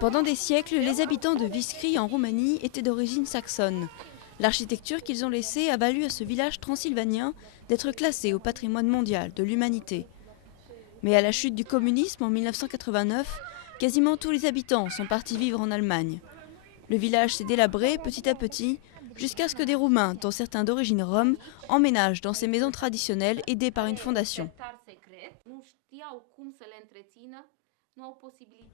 Pendant des siècles, les habitants de Vișcri en Roumanie étaient d'origine saxonne. L'architecture qu'ils ont laissée a valu à ce village transylvanien d'être classé au patrimoine mondial de l'humanité. Mais à la chute du communisme en 1989, quasiment tous les habitants sont partis vivre en Allemagne. Le village s'est délabré petit à petit, jusqu'à ce que des Roumains, dont certains d'origine rome, emménagent dans ces maisons traditionnelles aidés par une fondation.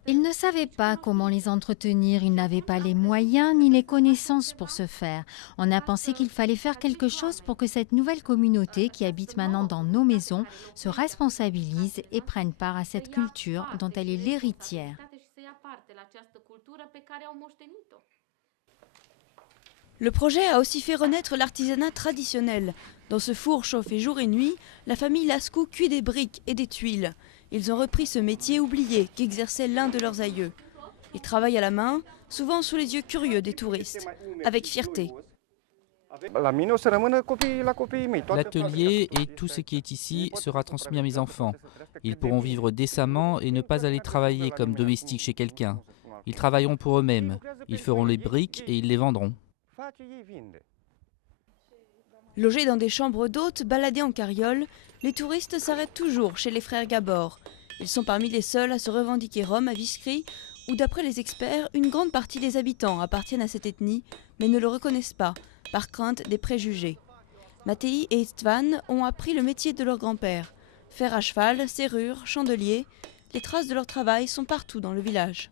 Ils ne savaient pas comment les entretenir, ils n'avaient pas les moyens ni les connaissances pour ce faire. On a pensé qu'il fallait faire quelque chose pour que cette nouvelle communauté qui habite maintenant dans nos maisons se responsabilise et prenne part à cette culture dont elle est l'héritière. Le projet a aussi fait renaître l'artisanat traditionnel. Dans ce four chauffé jour et nuit, la famille Lascu cuit des briques et des tuiles. Ils ont repris ce métier oublié qu'exerçait l'un de leurs aïeux. Ils travaillent à la main, souvent sous les yeux curieux des touristes, avec fierté. L'atelier et tout ce qui est ici sera transmis à mes enfants. Ils pourront vivre décemment et ne pas aller travailler comme domestiques chez quelqu'un. Ils travailleront pour eux-mêmes. Ils feront les briques et ils les vendront. Logés dans des chambres d'hôtes, baladés en carriole, les touristes s'arrêtent toujours chez les frères Gabor. Ils sont parmi les seuls à se revendiquer roms à Vișcri, où d'après les experts, une grande partie des habitants appartiennent à cette ethnie, mais ne le reconnaissent pas, par crainte des préjugés. Matei et Istvan ont appris le métier de leur grand-père. Fer à cheval, serrure, chandelier, les traces de leur travail sont partout dans le village.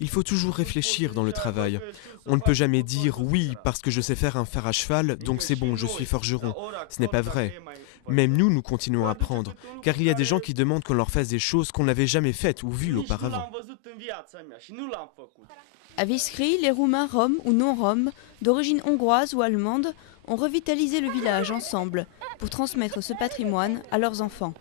Il faut toujours réfléchir dans le travail. On ne peut jamais dire oui parce que je sais faire un fer à cheval, donc c'est bon, je suis forgeron. Ce n'est pas vrai. Même nous continuons à apprendre, car il y a des gens qui demandent qu'on leur fasse des choses qu'on n'avait jamais faites ou vues auparavant. À Vișcri, les Roumains roms ou non roms, d'origine hongroise ou allemande, ont revitalisé le village ensemble pour transmettre ce patrimoine à leurs enfants.